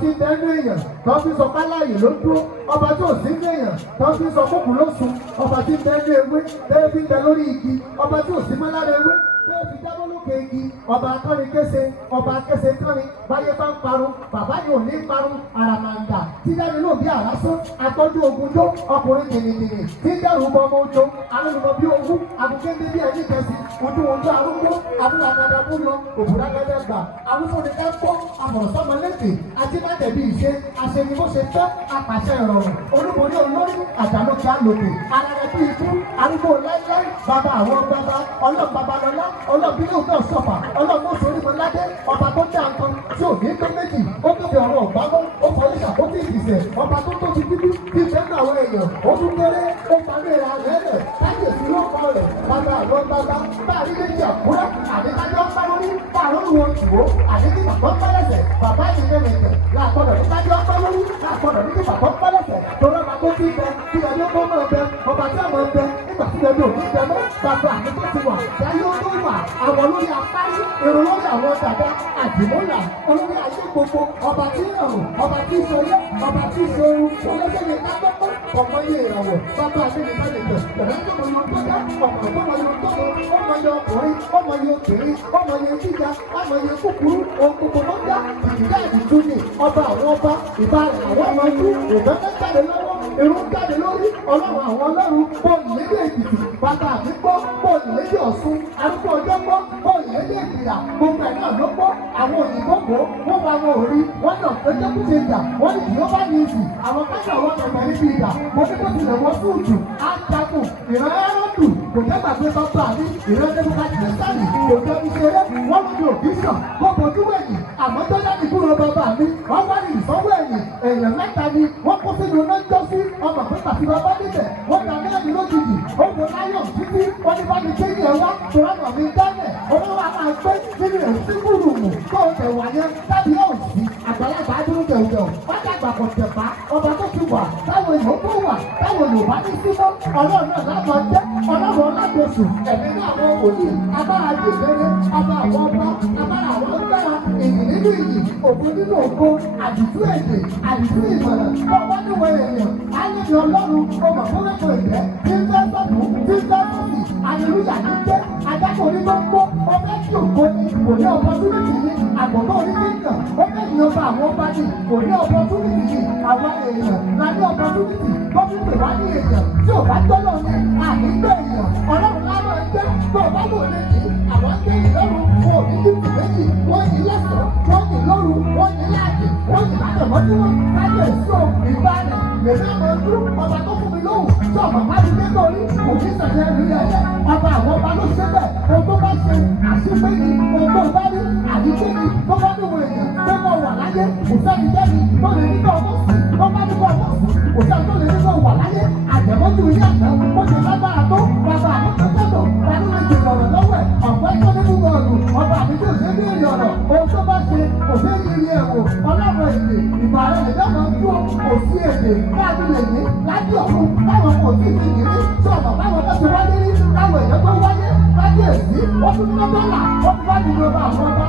tí ń tẹ́nu èèyàn tó fi sọ káláyè ló dúró ọba tí ò sí ní èèyàn tó fi sọ kókù ló sùn ọba tí ń tẹ́nu ewé tẹ́lẹ̀ fi ń tẹ lórí igi ọba tí ò sí mọ́ lára ewé tẹ́lẹ̀ fi jábọ́ lókè igi ọba akọrin kése ọba kése kọrin báyé bá ń parun bàbá yóò ní parun àràmàǹdà tí dáni ló bí àrásán atọ́jú ogun jó ọkùnrin kìnnìkìnnì tí dẹ́rù bọ ọmọ ojo alólùmọ bí owó àbùkéńdé bí ẹni kẹsì ojú ojú arúgbó abúlàgàdà bú lọ òbúragàdà gbà arúgbóni ká kọ́ àmọ̀sọ́mọlẹ́sì ajímọ̀tẹ̀bí ìṣe àṣẹni bó ṣe tẹ́ apàṣẹ ìrọ̀rùn olúborí olórí àjàlókè àlòkè alárẹ̀ bí ikú arúgbó láíláí bàbá àwọn bàbá ọlọ́ọ̀bàbàlọ́lá ọlọ́ọ̀bílẹ̀ òkè ọ̀ṣọ́fà ọlọ́ọ̀mọ́sọ̀rìmọ́ládé ọba tó dá nǹkan tí ò ní pé méjì ó tóbi ọ̀rọ̀ ọ̀gbámọ́ ó fọwọ́ ìṣàkóso ìgbìsẹ̀ ọba tó tóbi bíbí bí ìfẹ́ àwọn èèyàn ó tún kéré ó parí ra rẹ̀ káyèsí ló kọ́ rẹ̀ bàbá àwọn bàbá bá a rí méjì àkúrẹ́ àdékájọ́ pẹ́lórí bá a lórí wọn tùwó àdékí bàbá pẹ́lẹ́sẹ̀ bàbá ìdílé làgbọ́dọ̀ ní kájọ́ pẹ́lórí làgbọ́dọ̀ ní kí bàbá pẹ́lẹ́sẹ̀ torí ọba tó ti bẹ kí ẹni ó tó máa bẹ ọba tí àwọn bẹ nígbà tí ẹni ò ní bẹ mọ́ bàbá àdékọ́ ti wà láyé ó tó wà àwọn olórí apáyé èrò lórí àwọn dàda àdìmọ́là olórí ayé gbogbo ọba tí ń rọrùn ọba tí ń sọyẹ ọba tí ń sọrun olóṣèlú kápẹ́pẹ́ ọmọ yẹ ìràwọ̀ bàbá àdéhùn ìbálẹ̀jọ ọ̀dọ́ tó mọ yọ gbọ́dá ọmọ tó mọ yọ tọ́lọ ọmọ yọ ọkùnrin ọmọ yọ obìnrin ọmọ yọ gíga ọmọ yọ kúkúrú òkùnkùn mọ́jà ìdílé àdìjú ni ọba àwọn ọba ìbá àwọn ọmọ ikú ìbẹ́fẹ́ jáde lọ́wọ́ irun jáde lórí ọlọ́run àwọn ọlọ́run bọ́ọ̀lù lédè èkìtì bàbá àmì gbọ́ bọ́ọ̀lù lédè ọ̀ṣun arúgbó ọjọ́ gbọ́ bọ́ọ̀lù lédè ìgbìyà gbogbo ẹ̀ náà ló gbọ́ àwọn òyìnbó kó wọ́n bá wọn ò rí wọ́n náà pété kúté ìjà wọ́n ní ìyó bá ní ìsì àwọn kájà wọn kẹ̀kẹ́ níbi ìjà mo ní kó tilẹ̀ wọ́n súùtù á jagun ìran ẹrọ́dù kò jẹ́ gbàgbé bàbá mi ìran ẹgbẹ́ sáré kò jẹ́ fi ṣeré wọ́n ní òbíṣàn kó bojú wẹ̀yìn àmọ́ tó dá ìkúrò bàbá mi wọ́n wá ní ìsọ́wọ́ ẹ̀yìn èèyàn mẹ́ta ni wọ́n kó sínú náà jọ́sí ọmọ pé pàṣẹ bàbá níbẹ̀ wọ́n ta mẹ́rin lójijì ó wọ láyọ̀ títí wọ́n ní bá mi ké ní ẹ̀wá tó ránà mi dálẹ̀ olówó máa gbé nínú èsì kúrùmù tó tẹ̀ wá yẹn tábí yóò sí àgbàlagbà dúró gẹ̀ẹ́gẹ̀ wọ́n dàgbà kò tẹ̀pá ọba tó ti wà táwọn èèyàn tó wà táwọn Yorùbá ní símọ́ ọlọ́run náà lábọ̀ jẹ́ ọlọ́run ọlágbèsù ẹ̀mí náà wọ́n wòlíì agbára jìbẹ́rẹ́ ọba àwọn ọba agbára àwọn agbára èyí nínú ìyì òkú nínú òkú àdìtú èdè àdìtú ìmọ̀ràn ọba níwọ̀ èèyàn ayé ni ọlọ́run ọmọ fúnlẹ́kọ̀ọ́ ìjẹ́ tí ń fẹ́ sọ́dún tí ń fẹ́ sọ́dún àyẹ̀lúyà ní jẹ́ adájọ́ onígbọ́ngbọ́ ọbẹ̀ tí òkú ni kò ní opportunity ní àgbọ̀ngbọ́ onígbìngàn ó fẹ́ ní ọba àwọn ọba ní kò ní opportunity ní àwọn èèyàn la ní opportunity tó fi pè wá ní èèyàn tí ò bá tọ́lọ̀ ní ànígbẹ́ èèyàn ọlọ́run láwọn ẹgbẹ́ tó bá wò lè ní àwọn ẹgbẹ́ ìlọ́run wọn ò ní dìbò méjì wọ́n ní lẹ́sọ̀ọ́ wọ́n ní lóru wọ́n ní láàjì wọ́n ní látọ̀mọ́túwọ́ kájọ èso ìbálẹ̀ lèmi àmọ́ ojú ọba tó fún mi lóhùn tí ọmọ bá ti dé lórí kò ní sàjẹ́ rí ẹ̀yẹ ọba àwọn ọba ló ṣe bẹ́ẹ̀ ohun tó bá ṣe àṣìpé ni ohun tó bá rí àdìgbé ni tó bá ní òun èèyàn tó kọ wà láyé kò sẹ́ni jẹ́ni tó lè ní kọ́ ọmọ sí tó bá ní kọ́ ọmọ sí kò sẹ́ni tó lè ní kọ́ wà láyé àjẹmọ́jú ilé àná ó ti lágbára tó bàbá àwọn tó tẹ̀tọ̀ tani lè jẹ ọ̀rọ̀ lọ́wọ́ ẹ̀ ọ̀pẹ́ tó nínú ọ̀rọ̀ ọba àbí tó ṣe ní èrè ọ̀rọ̀ ohun tó bá ṣe kò sí ìrírí ẹ̀wò ọlọ́run èdè ìgbà rẹ̀ lè dáná dúró kò sí èdè káàdì lè ní láti ọ̀run báwọn kò sí ìrírí sọ̀rọ̀ báwọn tó ti wáyé rí káwọn èèyàn tó wáyé káyé èsì ó tún ní lọ́dọ́là ó tún wá nínú ọba àwọn ọba